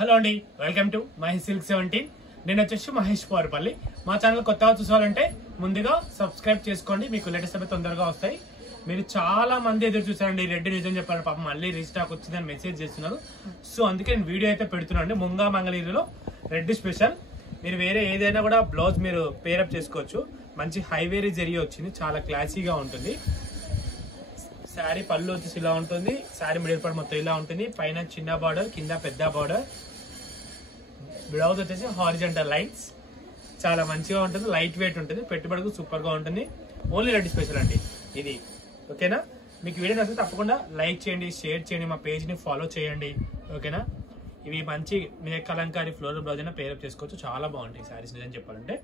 Hello అండి, welcome to Mahesh silk 17. నేను వచ్చేసి మహేష్ పోరపల్లి. మా ఛానల్ కొత్తగా చూసాలంటే ముందుగా సబ్స్క్రైబ్ చేసుకోండి, మీకు లేటెస్ట్ అవి తొందరగా వస్తాయి. మీరు చాలా మంది ఎదురు చూసారండి రెడ్ నిజం చెప్పారు, పాపం మళ్ళీ రీస్టాక్ వచ్చిందని మెసేజ్ చేస్తున్నారు. సో అందుకే నేను వీడియో అయితే పెడుతున్నాను. ముంగా మంగళగిరిలో రెడ్ స్పెషల్. మీరు వేరే ఏదైనా కూడా బ్లౌజ్ మీరు పేరప్ చేసుకోవచ్చు. మంచి హైవేరీ జరీ వచ్చింది, చాలా క్లాసీగా ఉంటుంది. శారీ పళ్ళు వచ్చేసి ఇలా ఉంటుంది, శారీ మిడిల్ పార్ట్ మొత్తం ఇలా ఉంటుంది. పైన చిన్న బార్డర్, కింద పెద్ద బార్డర్. బ్లౌజ్ వచ్చేసి హారిజంటల్ లైన్స్, చాలా మంచిగా ఉంటుంది, లైట్ వెయిట్ ఉంటుంది, పెట్టుబడికి సూపర్ గా ఉంటుంది. ఓన్లీ రెడ్ స్పెషల్ అండి ఇది. ఓకేనా? మీకు వీడియో నచ్చితే తప్పకుండా లైక్ చేయండి, షేర్ చేయండి, మా పేజ్ ని ఫాలో చేయండి. ఓకేనా? ఇవి మంచి మీ కలంకారీ ఫ్లోరల్ బ్లౌజ్ అయినా పేరప్ చేసుకోవచ్చు, చాలా బాగుంటాయి శారీస్ నిజం చెప్పాలంటే.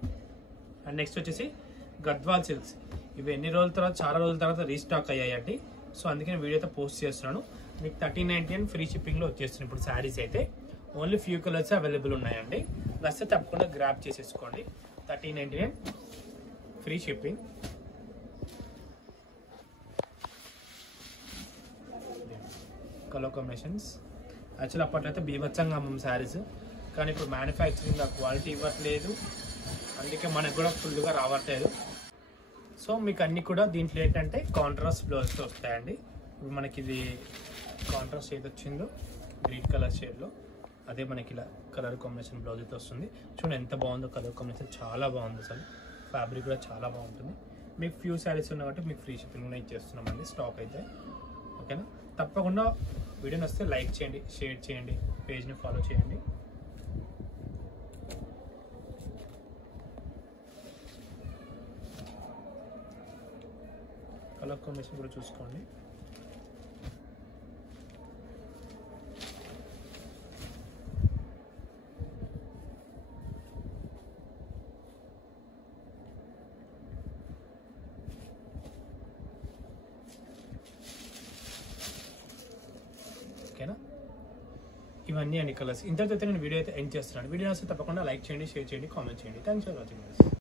అండ్ నెక్స్ట్ వచ్చేసి గద్వాల్ సిల్క్స్. ఇవి ఎన్ని రోజుల తర్వాత, చాలా రోజుల తర్వాత రీస్టాక్ అయ్యాయండి. సో అందుకే నేను వీడియో అయితే పోస్ట్ చేస్తున్నాను. మీకు 1399 ఫ్రీ షిప్పింగ్ లో వచ్చేస్తున్నాయి ఇప్పుడు శారీస్ అయితే. ఓన్లీ ఫ్యూ కలర్స్ అవైలబుల్ ఉన్నాయండి. వస్తే తప్పకుండా గ్రాప్ చేసేసుకోండి. 1399 free shipping. Colour combinations actual అప్పట్లో అయితే బీభత్సంగా అమ్మం శారీస్, కానీ ఇప్పుడు మ్యానుఫ్యాక్చరింగ్ క్వాలిటీ ఇవ్వట్లేదు, అందుకే మనకు కూడా ఫుల్గా రావట్లేదు. సో మీకు అన్ని కూడా దీంట్లో ఏంటంటే కాంట్రాస్ట్ బ్లౌజ్తో వస్తాయండి. ఇప్పుడు మనకి ఇది కాంట్రాస్ట్ ఏది వచ్చిందో గ్రీన్ కలర్ షేడ్లో, అదే మనకి ఇలా కలర్ కాంబినేషన్ బ్లౌజ్ అయితే వస్తుంది. చూడండి ఎంత బాగుందో కలర్ కాంబినేషన్, చాలా బాగుంది అసలు. ఫ్యాబ్రిక్ కూడా చాలా బాగుంటుంది. మీకు ఫ్యూ శారీస్ ఉన్నాయి కాబట్టి మీకు ఫ్రీ షిప్పింగ్ కూడా ఇచ్చేస్తున్నామండి స్టాక్ అయితే. ఓకేనా? తప్పకుండా వీడియోని వస్తే లైక్ చేయండి, షేర్ చేయండి, పేజ్ని ఫాలో చేయండి. కలర్ కాంబినేషన్ కూడా చూసుకోండి. ఓకేనా? ఇవన్నీ అన్ని కలర్స్. ఇంతటితో నేను వీడియో అయితే ఎండ్ చేస్తున్నాను. వీడియో వస్తే తప్పకుండా లైక్ చేయండి, షేర్ చేయండి, కామెంట్ చేయండి. Thanks for watching.